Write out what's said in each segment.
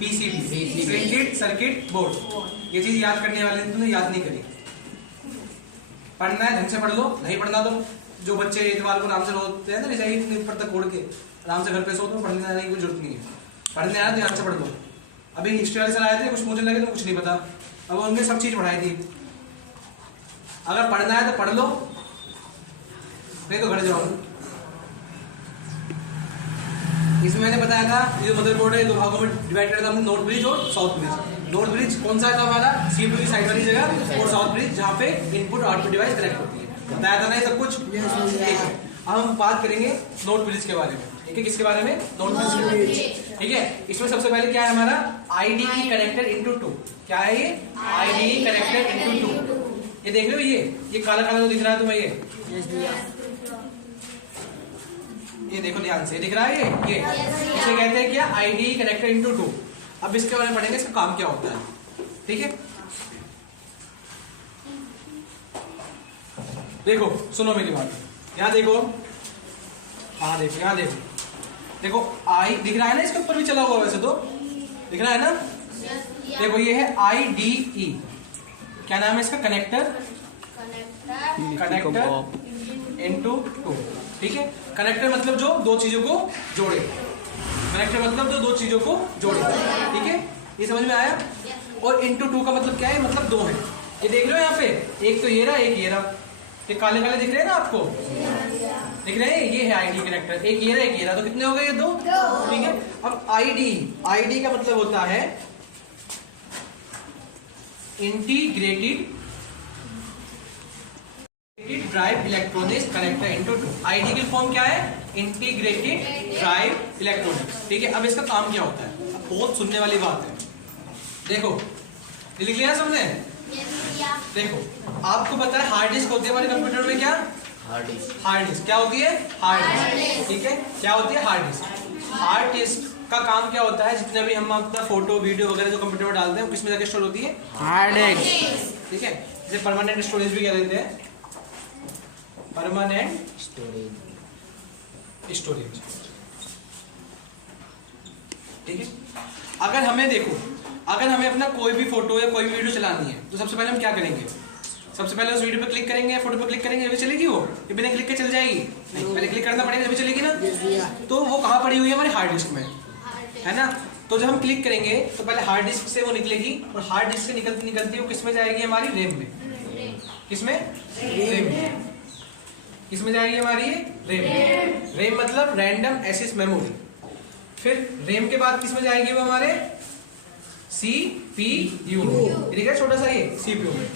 PCB, printed circuit board. ये चीज याद करने वाले तुमने याद नहीं करी। पढ़ना है ढंग से पढ़ लो, नहीं पढ़ना तो जो बच्चे इतवार को आराम से रोते हैं ना रजाई ऊपर तक ओढ़ के आराम से घर पे सो, तो पढ़ने जाने की कोई जरूरत नहीं है। पढ़ने आया तो ध्यान से पढ़ लो। अभी हिस्ट्री वाले सर आए थे, कुछ मुझे लगे तो कुछ नहीं पता, अब उनके सब चीज पढ़ाई थी। अगर पढ़ना है तो पढ़ लो, नहीं तो घर जाओ। इसमें मैंने बताया था ये जो मदरबोर्ड है दो भागों में डिवाइड करता हमने, नॉर्थ ब्रिज और साउथ ब्रिज। नॉर्थ ब्रिज कौन सा था हमारा, सीपीयू की साइड वाली जगह, और साउथ ब्रिज जहाँ पे इनपुट आउटपुट डिवाइस कनेक्ट होती है। बताया था ना ये सब कुछ। अब हम बात करेंगे नॉर्थ ब्रिज के बारे में। ठीक है, किसके बारे में, नॉर्थ ब्रिज के बारे में। ठीक है, इसमें सबसे पहले क्या है हमारा, आईडीई कनेक्टेड इनटू 2। क्या है ये, आईडीई कनेक्टेड इनटू 2। ये देख रहे हो, ये काला काला जो दिख रहा है तुम्हें, ये देखो ध्यान से, दिख रहा है ये इसे कहते हैं क्या, आईडीई कनेक्टेड इनटू 2। अब इसके बारे में पढ़ेंगे, इसका काम क्या होता है। ठीक है, देखो सुनो मेरी बात, यहाँ देखो, हाँ देखो, यहाँ देखो, देखो आई दिख रहा है ना, इसके ऊपर भी चला हुआ वैसे तो दिख रहा है ना। देखो ये है आईडीई, क्या नाम है इसका, कनेक्टर इनटू 2। ठीक है, कनेक्टर मतलब जो दो चीजों को जोड़े, कनेक्टर मतलब जो दो चीजों को जोड़े। ठीक है, ये समझ में आया। और इनटू 2 का मतलब क्या है, मतलब दो है। ये देख रहे हो यहाँ पे, एक तो ये रहा, एक ये रहा, ये काले काले दिख रहे हैं ना आपको, दिख रहे हैं, ये है आईडी कनेक्टर, एक ये रहा, एक ये रहा, तो कितने हो गए, ये दो। ठीक है, अब आईडी का मतलब होता है integrated drive electronics connector into 2। ID की फॉर्म क्या है, इंटीग्रेटेड ड्राइव इलेक्ट्रॉनिक्स। ठीक है, अब इसका काम क्या होता है, अब बहुत सुनने वाली बात है। देखो लिख लिया सबने, देखो आपको पता है हार्ड डिस्क होती है हमारे कंप्यूटर में, क्या हार्ड डिस्क क्या होती है, हार्ड डिस्क। ठीक है, क्या होती है, हार्ड डिस्क। हार्ड डिस्क का काम क्या होता है, जितने भी हम अपना फोटो वीडियो वगैरह जो कंप्यूटर में डालते हैं वो किसमें जाकर स्टोर होती है, हार्ड डिस्क। ठीक है, इसे परमानेंट स्टोरेज भी कह देते हैं, परमानेंट स्टोरेज। ठीक है, अगर हमें देखो, अगर हमें अपना कोई भी फोटो या कोई भी वीडियो चलानी है तो सबसे पहले हम क्या करेंगे, सबसे पहले उस वीडियो पे क्लिक करेंगे, फोटो पे क्लिक करेंगे, जब चलेगी वो, ये बिना क्लिक के चल जाएगी नहीं, पहले क्लिक करना पड़ेगा जब चलेगी ना। तो वो कहाँ पड़ी हुई है, हमारे हार्ड डिस्क में, है ना। तो जब हम क्लिक करेंगे तो पहले हार्ड डिस्क से वो निकलेगी, और हार्ड डिस्क से निकलती निकलती वो किसमें जाएगी, हमारी रैम में। किसमें, रैम में। किसमें जाएगी हमारी ये, रैम में। रैम मतलब रैंडम एक्सेस मेमोरी। फिर रैम के बाद किसमें जाएगी वो, हमारे सीपीयू। ठीक है, छोटा सा ये सीपीयू में,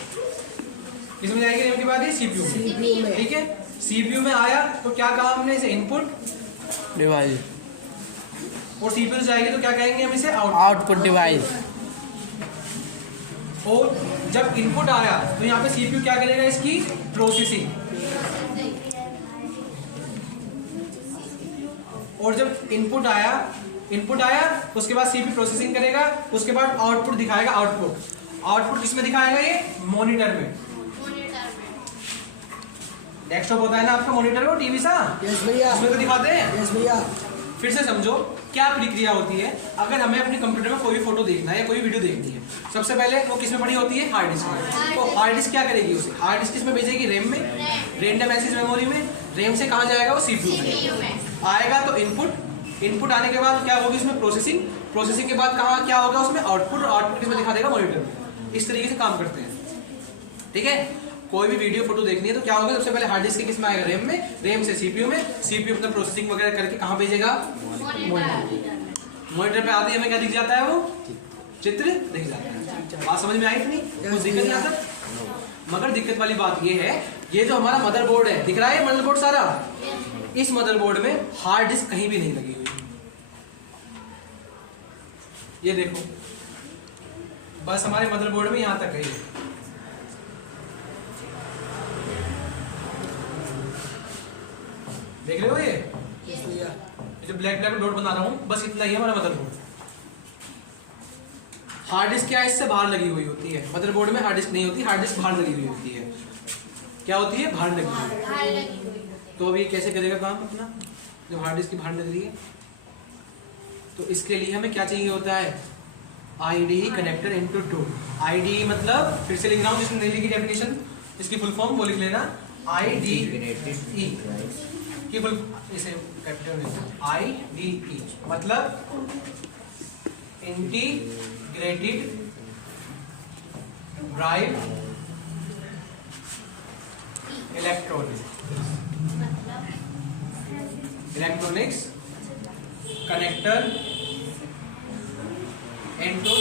किसमें जाएगी रैम के बाद, ये सीपीयू में। ठीक है, सीपीयू में आया तो क्या कहा हमने, इसे इनपुट डिवाइस, और सीपीयू से जाएगी तो क्या कहेंगे हम इसे, आउटपुट डिवाइस। और जब इनपुट आया तो यहाँ पे सीपीयू क्या करेगा, इसकी प्रोसेसिंग। और जब इनपुट आया उसके बाद सीपीयू प्रोसेसिंग करेगा, उसके बाद आउटपुट दिखाएगा। आउटपुट किसमें दिखाएगा, ये मॉनिटर में। डेस्कटॉप होता है ना आपका मॉनिटर में, टीवी सा, यस भैया, उसमें तो दिखाते हैं, यस भैया। फिर से समझो क्या प्रक्रिया होती है, अगर हमें अपने कंप्यूटर में कोई भी फोटो देखना है या कोई वीडियो देखनी है, सबसे पहले वो किसमें पड़ी होती है, हार्ड डिस्क में। तो हार्ड डिस्क क्या करेगी, उसे हार्ड डिस्क किसमें भेजेगी, रैम में, रैंडम एक्सेस मेमोरी में। रैम से कहाँ जाएगा, वो सीपीयू में आएगा। तो इनपुट आने के बाद क्या होगी उसमें, प्रोसेसिंग के बाद कहाँ क्या होगा उसमें, आउटपुट, और आउटपुट किसमें दिखा देगा, मॉनिटर में। इस तरीके से काम करते हैं। ठीक है, कोई भी वीडियो फोटो देखनी है तो क्या होगा, सबसे पहले हार्ड डिस्क के किसमें आएगा, रैम में, रैम से सीपीयू में, सीपीयू अपना प्रोसेसिंग वगैरह करके कहाँ भेजेगा, मॉनिटर पे आते ही हमें क्या दिख जाता है, वो चित्र दिख जाता है। बात समझ में आई कि नहीं, कुछ दिक्कत नहीं आता। मगर दिक्कत वाली बात ये है, ये जो हमारा मदरबोर्ड है, दिख रहा है मदरबोर्ड सारा, इस मदरबोर्ड में हार्ड डिस्क कहीं भी नहीं लगी हुई। ये देखो, बस हमारे मदरबोर्ड में यहां तक है। देख रहे हो, ये जो ब्लैक ब्लैक डॉट बना रहा हूं, बस इतना ही है हमारा मदरबोर्ड। हार्ड डिस्क क्या इससे बाहर लगी हुई होती है, मदरबोर्ड में हार्ड डिस्क नहीं होती, हार्ड डिस्क बाहर लगी हुई होती है। क्या होती है, बाहर लगी हुई। तो अभी कैसे करेगा काम अपना, जो हार्ड डिस्क की बाहर लग रही है। तो इसके लिए हमें क्या चाहिए होता है, IDE कनेक्टर इनटू 2। IDE मतलब फिर से लिख रहा हूँ जिसमें नहीं लिखी डेफिनेशन, इसकी फुल फॉर्म वो लिख लेना, IDE की फुल, इसे कैपिटल में IDE मतलब integrated drive electronics connector into 2।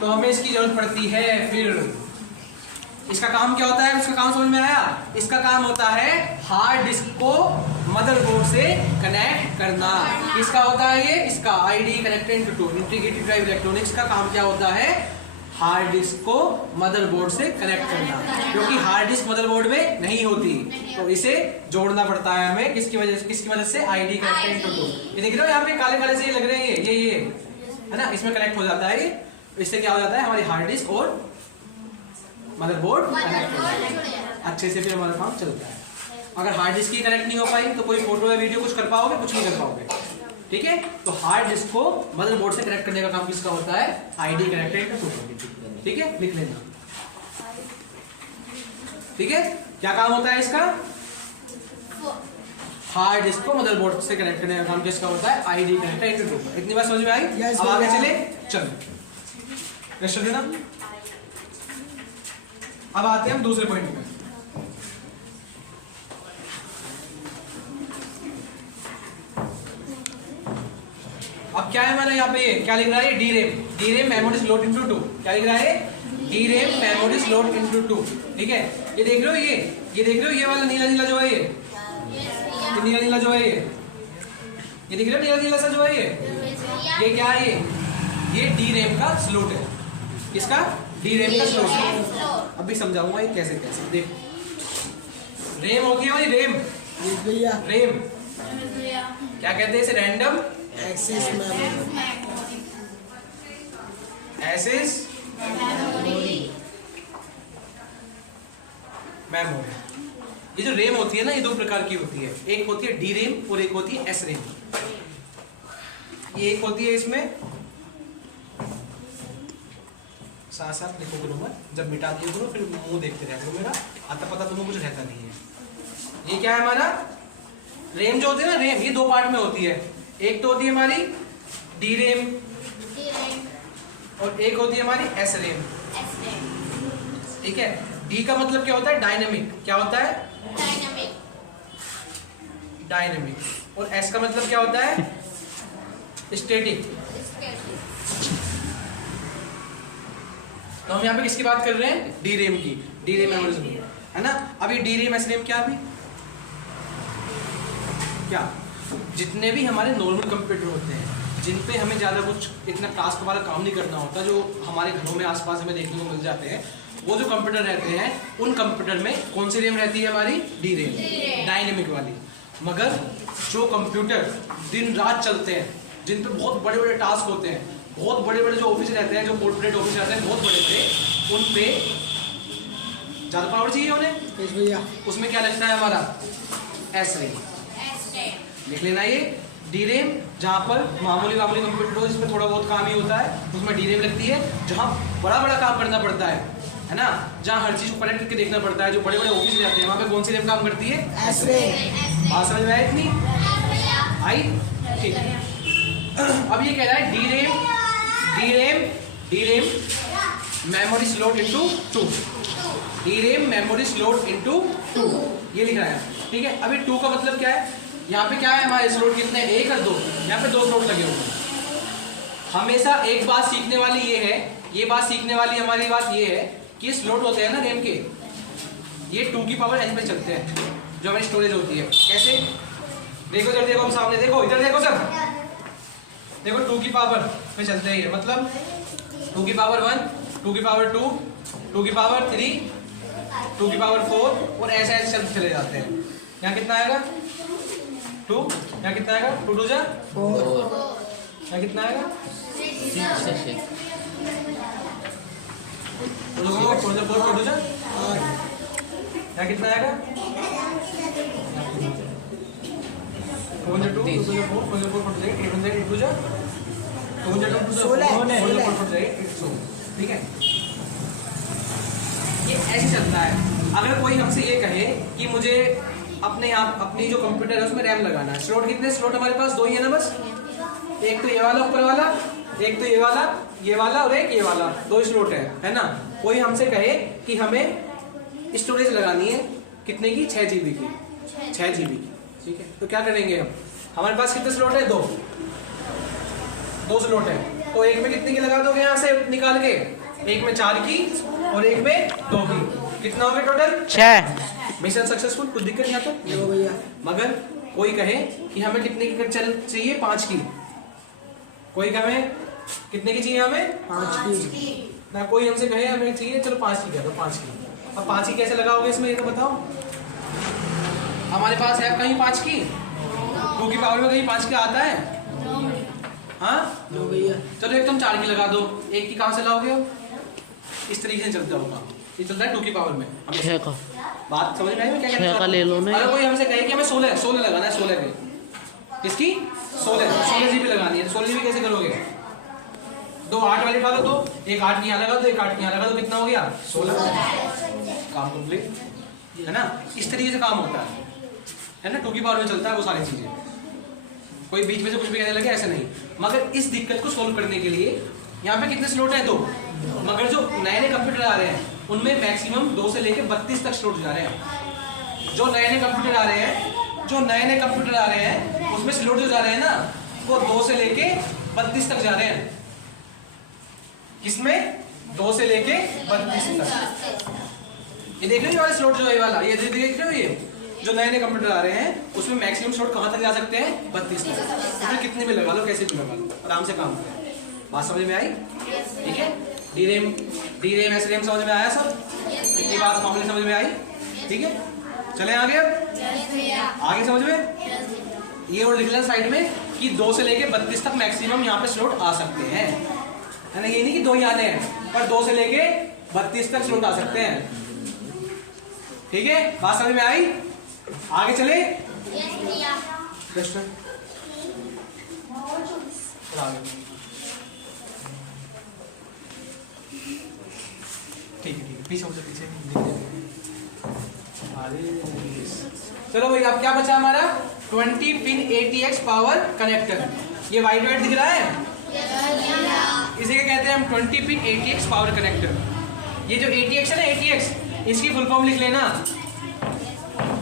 तो हमें इसकी जरूरत पड़ती है। फिर इसका काम क्या होता है, इसका काम समझ में आया? इसका काम होता है हार्ड डिस्क को मदरबोर्ड से कनेक्ट करना। इसका होता है ये, इसका IDE connector into 2 integrated drive electronics का काम क्या होता है? हार्ड डिस्क को मदरबोर्ड से कनेक्ट करना, क्योंकि हार्ड डिस्क मदरबोर्ड में नहीं होती, तो इसे जोड़ना पड़ता है हमें। किसकी वजह से? IDE connector into 2। ये देख रहे हो यहाँ पे काले काले से ये लग रहे हैं, ये है ना, इसमें कनेक्ट हो जाता है। इससे क्या हो जाता है, हमारी हार्ड डिस्क और मदरबोर्ड कनेक्ट हो जाता है अच्छे से, फिर हमारा काम चलता है। अगर हार्ड डिस्क ही कनेक्ट नहीं हो पाई तो कोई फोटो या वीडियो कुछ कर पाओगे? कुछ नहीं कर पाओगे, ठीक है। तो हार्ड डिस्क को मदरबोर्ड से कनेक्ट करने का काम किसका होता है? IDE कनेक्टर इनटू 2, ठीक है, लिख लेना, ठीक है। क्या काम होता है इसका? हार्ड डिस्क को मदरबोर्ड से कनेक्ट करने का काम किसका होता है? IDE connector into 2। इतनी बात समझ में आई? अब आगे चले, चलो क्वेश्चन देना। अब आते हैं हम दूसरे पॉइंट में। अब क्या है हमारा यहाँ पे, क्या लिख रहा है? DRAM memory slot into 2। क्या लिख रहा है? DRAM मेमोरी स्लॉट इनटू 2, ठीक है। ये देख रहे हो, ये देख रहे हो, ये वाला नीला नीला जो है, ये नीला नीला जो है, ये देख रहे हो, नीला नीला सा जो है, ये क्या है? ये DRAM का स्लॉट है। किसका? DRAM का स्लॉट है। अभी समझाऊंगा ये कैसे कैसे। देख, रैम होती है हमारी, रैम क्या कहते हैं इसे? Random access memory. ये जो रैम होती है ना, ये दो प्रकार की होती है। एक होती है DRAM और एक होती है SRAM। ये एक होती है, इसमें साथ साथ लिखो करो मत, जब मिटा दिए करो फिर मुंह देखते रह करो, मेरा आता पता तुम्हें कुछ रहता नहीं है। ये क्या है हमारा? रैम जो होती है ना, रैम ये दो पार्ट में होती है। एक तो होती है हमारी DRAM और एक होती है हमारी SRAM, ठीक है। D का मतलब क्या होता है? डायनेमिक। क्या होता है? डायनेमिक। और S का मतलब क्या होता है? स्टैटिक। तो हम यहाँ पे किसकी बात कर रहे हैं? DRAM की। DRAM मेमोरी है ना। अभी DRAM SRAM क्या भी क्या, जितने भी हमारे नॉर्मल कंप्यूटर होते हैं, जिन पे हमें ज़्यादा कुछ इतना टास्क वाला काम नहीं करना होता, जो हमारे घरों में आसपास हमें देखने को मिल जाते हैं, वो जो कंप्यूटर रहते हैं, उन कंप्यूटर में कौन सी रैम रहती है हमारी? DRAM, डायनेमिक वाली। मगर जो कंप्यूटर दिन रात चलते हैं, जिन पे बहुत बड़े बड़े टास्क होते हैं, बहुत बड़े बड़े जो ऑफिस रहते हैं, जो कॉर्पोरेट ऑफिस रहते हैं, बहुत बड़े थे, उन पे ज़्यादा पावर चाहिए उन्हें, भैया उसमें क्या लगता है हमारा? SRAM। लिख लेना ये DRAM, जहाँ पर मामूली कंप्यूटर हो जिसमें थोड़ा बहुत काम ही होता है, उसमें DRAM लगती है। जहाँ बड़ा बड़ा काम करना पड़ता है ना, जहाँ हर चीज़ को कनेक्ट करके देखना पड़ता है, जो बड़े बड़े ऑफिस रहते हैं, वहाँ पे कौन सी रैम काम करती है? SRAM। बात समझ में आई इतनी? आई, ठीक। अब ये कह रहा है DRAM memory slot into 2। DRAM memory slot into 2, ये लिख रहा है, ठीक है। अभी 2 का मतलब क्या है? यहाँ पे क्या है हमारे स्लॉट कितने? 1 और 2। यहाँ पे 2 स्लॉट लगे हुए हैं। हमेशा एक बात सीखने वाली ये है, ये बात सीखने वाली हमारी बात ये है कि स्लॉट होते हैं ना रैम के, ये 2 की पावर n पे चलते हैं, जो हमारी स्टोरेज होती है। कैसे? देखो इधर, देखो सामने, देखो इधर, देखो सब, देखो 2 की पावर पे चलते हैं ये, मतलब 2 की पावर 1, 2 की पावर 2, 2 की पावर 3, 2 की पावर 4 और ऐसे ऐसे चलते चले जाते हैं। यहाँ कितना आएगा? 2। यहाँ कितना आएगा? 2 2 जा 4। यहाँ कितना आएगा? 6। 2 2 4 2 जा 8। यहाँ कितना आएगा? 4 2 2 4 4 4 8 2 जा ठीक है, ये ऐसे चलता है। अगर कोई हमसे ये कहे कि मुझे अपने यहाँ अपनी जो कंप्यूटर है उसमें रैम लगाना है, स्लॉट कितने स्लॉट हमारे पास 2 ही है ना बस, एक तो ये वाला ऊपर वाला, एक तो ये वाला और एक ये वाला, 2 स्लॉट है ना। कोई हमसे कहे कि हमें स्टोरेज लगानी है कितने की, 6 GB की, 6 GB की, ठीक है। तो क्या करेंगे हम, हमारे पास कितने स्लॉट है, 2 स्लॉट है, तो एक में कितने की लगा दोगे यहाँ से निकाल के, एक में 4 की और एक में 2 की, कितना हो गया टोटल 6। मिशन सक्सेसफुल, कुछ दिक्कत नहीं आता भैया। मगर कोई कहे कि हमें कितने की चाहिए, 5 की, कोई कहे कितने की चाहिए हमें, 5 की ना, कोई हमसे कहे हमें चाहिए चलो 5 की, क्या तो 5 की। अब 5 की कैसे लगाओगे इसमें, ये तो बताओ। हमारे पास है कहीं 5 की, 2 की पावर में कहीं 5 का आता है, हाँ भैया। चलो एक तुम 4 की लगा दो, 1 की कहाँ से लाओगे, इस तरीके से चलता होगा, ये चलता है 2 की पावर में। 6 का बात समझ में आई, क्या 6 का ले लो ना। अगर कोई हमसे कहे कि हमें 16 लगाना है, 16 के, इसकी 16 GB लगानी है, 16 GB कैसे करोगे, 2 8 वाली डालो, तो एक 8 यहाँ लगा दो, एक 8 यहाँ लगा दो, कितना हो गया 16, काम कंप्लीट है ना। इस तरीके से काम होता है ना, 2 की पावर में चलता है वो सारी चीजें, कोई बीच में से कुछ भी कहने लगे ऐसे नहीं। मगर इस दिक्कत को सोल्व करने के लिए यहाँ पे कितने स्लॉट है, 2, मगर जो नए नए कंप्यूटर आ रहे हैं उनमें मैक्सिमम 2 से लेकर 32 तक स्लॉट जा रहे हैं। जो नए नए कंप्यूटर आ रहे हैं उसमें स्लॉट जो जा रहे हैं ना, वो 2 से लेके 32 तक जा रहे हैं। किसमें, 2 से लेके 32 तक। ये देख रहे हो वाला स्लॉट जो है वाला, ये देख रहे हो, ये जो नए नए कंप्यूटर आ रहे हैं उसमें मैक्सिमम स्लॉट कहाँ तक जा सकते हैं, 32 तक। तो कितने भी लगा लो, कैसे भी लगा लो, आराम से काम करें। बात समझ में आई, ठीक है। डी-रैम एस-रैम समझ में आया सब, इतनी बात मामले समझ में आई, ठीक है। चले आगे, अब आगे समझ में ये और लिख लें साइड में कि 2 से लेके 32 तक मैक्सिमम यहाँ पे स्लॉट आ सकते हैं, है ना। ये नहीं कि 2 ही आने हैं, पर 2 से लेके 32 तक स्लॉट आ सकते हैं, ठीक है। बात समझ में आई, आगे चले। ठीक है, पीछे चलो भाई, अब क्या बचा हमारा, 20 पिन ATX पावर कनेक्टर। ये वाइट दिख रहा है, इसे क्या कहते हैं हम, 20 पिन ATX पावर कनेक्टर। ये जो ATX है ना, ATX, इसकी फुल फॉर्म लिख लेना।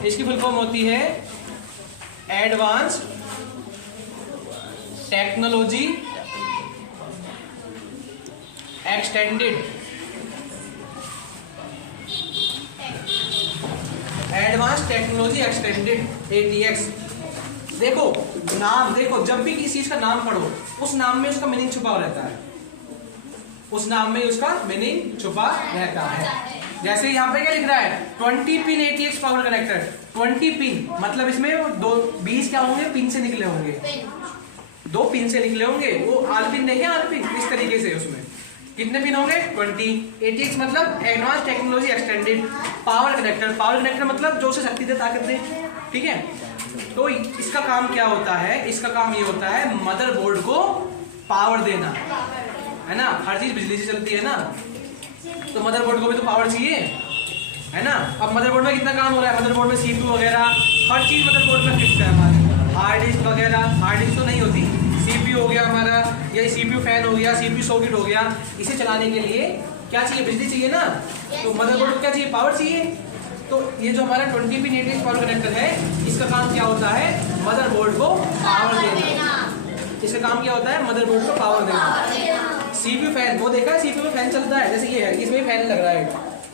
इसकी फुल फॉर्म होती है advance technology extended, advance technology extended ATX। देखो नाम, देखो जब भी किसी चीज का नाम पढ़ो, उस नाम में उसका मीनिंग छुपा रहता है, उस नाम में उसका मीनिंग छुपा रहता है। जैसे यहाँ पे क्या लिख रहा है, 20 pin ATX power connector. 20 pin मतलब इसमें 20 क्या होंगे, पिन से निकले होंगे, 2 पिन से निकले होंगे। वो आल पिन देखे, आल पिन इस तरीके से, उसमें कितने पिन होंगे, 20। ATX मतलब advance technology extended power connector. Power connector मतलब जो से शक्ति दे, ताकत दे, ठीक है। तो इसका काम क्या होता है, इसका काम ये होता है मदरबोर्ड को पावर देना, है ना। हर चीज बिजली से चलती है ना, तो मदरबोर्ड को भी तो पावर चाहिए, है ना। अब मदरबोर्ड में कितना काम हो रहा है, मदरबोर्ड में CPU वगैरह हर चीज मदरबोर्ड में फिक्स है हमारी। हार्ड डिस्क वगैरह, हार्ड डिस्क तो नहीं होती, CPU हो गया हमारा, या CPU फैन हो गया, CPU सॉकेट हो गया। इसे चलाने के लिए क्या चाहिए, बिजली चाहिए ना, तो मदरबोर्ड को क्या चाहिए, पावर चाहिए। तो ये जो हमारा 20 पिन ATX पावर कनेक्टर है, इसका काम क्या होता है, मदरबोर्ड को पावर देना। इसका काम क्या होता है, मदरबोर्ड को पावर देना। CPU फैन, वो देखा है CPU में फैन चलता है, जैसे ये है, इसमें फैन लग रहा है,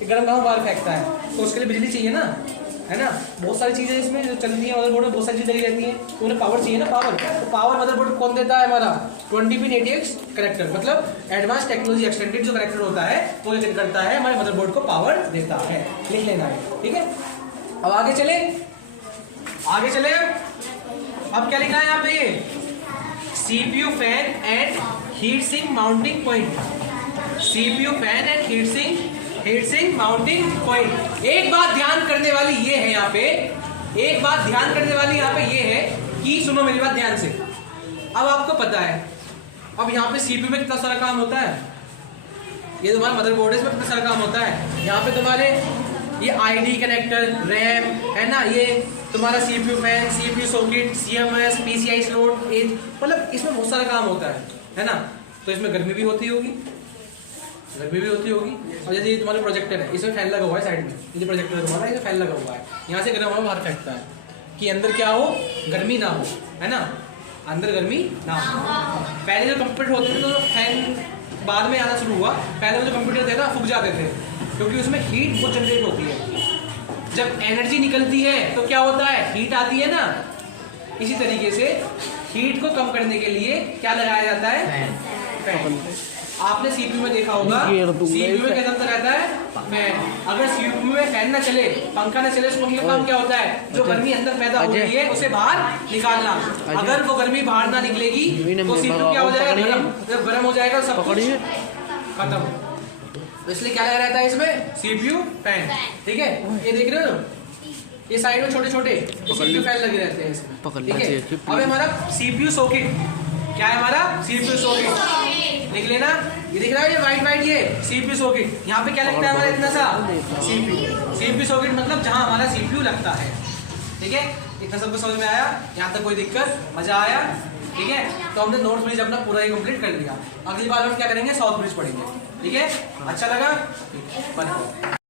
गर्म हवा बाहर फेंकता है, तो उसके लिए बिजली चाहिए ना, है ना। बहुत सारी चीजें इसमें जो चलती हैं, मदरबोर्ड में बहुत सारी चीजें लगी रहती हैं, तो उन्हें पावर चाहिए ना, पावर। तो पावर मदरबोर्ड कौन देता है, हमारा 20 पिन ATX कनेक्टर, मतलब एडवांस टेक्नोलॉजी एक्सटेंडेड जो कनेक्टर होता है, वो क्या करता है, हमारे मदरबोर्ड को पावर देता है। लिख लेना है, ठीक है। अब आगे चले, आगे चले। अब क्या लिखा है यहाँ पे, ये CPU fan and heat sink mounting point. CPU fan and heat sink mounting point. एक बात ध्यान करने वाली ये है यहाँ पे, एक बात ध्यान करने वाली यहाँ पे ये है कि सुनो मेरी बात ध्यान से। अब आपको पता है अब यहाँ पे सीपीयू में कितना सारा काम होता है, ये तुम्हारा मदरबोर्ड है, इसमें कितना सारा काम होता है। यहाँ पे तुम्हारे ये आईडी कनेक्टर, रैम है ना, ये तुम्हारा CPU fan, CPU socket, CMS, PCI slot, मतलब इसमें बहुत सारा काम होता है ना। तो इसमें गर्मी भी होती होगी, गर्मी भी होती होगी। और जैसे ये तुम्हारा प्रोजेक्टर है, इसमें फैन लगा हुआ है साइड में, ये जो प्रोजेक्टर है तुम्हारा, इसमें फैन लगा हुआ है, यहाँ से गर्म हवा बाहर फेंकता है कि अंदर क्या हो, गर्मी ना हो, है ना, अंदर गर्मी ना हो। पहले जो कंप्यूटर होते थे तो फैन बाद में आना शुरू हुआ, पहले जो कंप्यूटर थे ना फूक जाते थे, क्योंकि उसमें हीट बहुत जनरेट होती है। जब एनर्जी निकलती है तो क्या होता है, हीट आती है ना। इसी तरीके से हीट को कम करने के लिए क्या लगाया जाता है, फैन। आपने सीपीयू में देखा होगा, सीपीयू में क्या चलता रहता है, फैन। अगर सीपीयू में फैन ना चले, पंखा ना चले, उसका काम क्या होता है, जो गर्मी अंदर पैदा हो रही है उसे बाहर निकालना। अगर वो गर्मी बाहर ना निकलेगी तो सीपीयू क्या हो जाएगा, गर्म। जब गर्म हो जाएगा सब कुछ खत्म। तो इसलिए क्या लगा रहता है इसमें, सीपीयू फैन। ठीक है, ये देख रहे हो, ये साइड में छोटे छोटे सीपीयू फैन लगे रहते हैं इसमें। ठीक है, अब हमारा सीपीयू सॉकेट क्या है, हमारा सीपीयू सॉकेट लिख लेना। ये दिख रहा है, ये वाइट वाइट, ये सीपीयू सॉकेट। यहाँ पे क्या लगता है हमारा, इतना सा सीपीयू सॉकेट, मतलब जहाँ हमारा सीपीयू लगता है। ठीक है, इतना सबको समझ में आया, यहाँ तक कोई दिक्कत, मजा आया। ठीक है, तो हमने नॉर्थ ब्रिज अपना पूरा ही कंप्लीट कर लिया। अगली बार हम क्या करेंगे, साउथ ब्रिज पढ़ेंगे। ठीक है, अच्छा लगा, बना।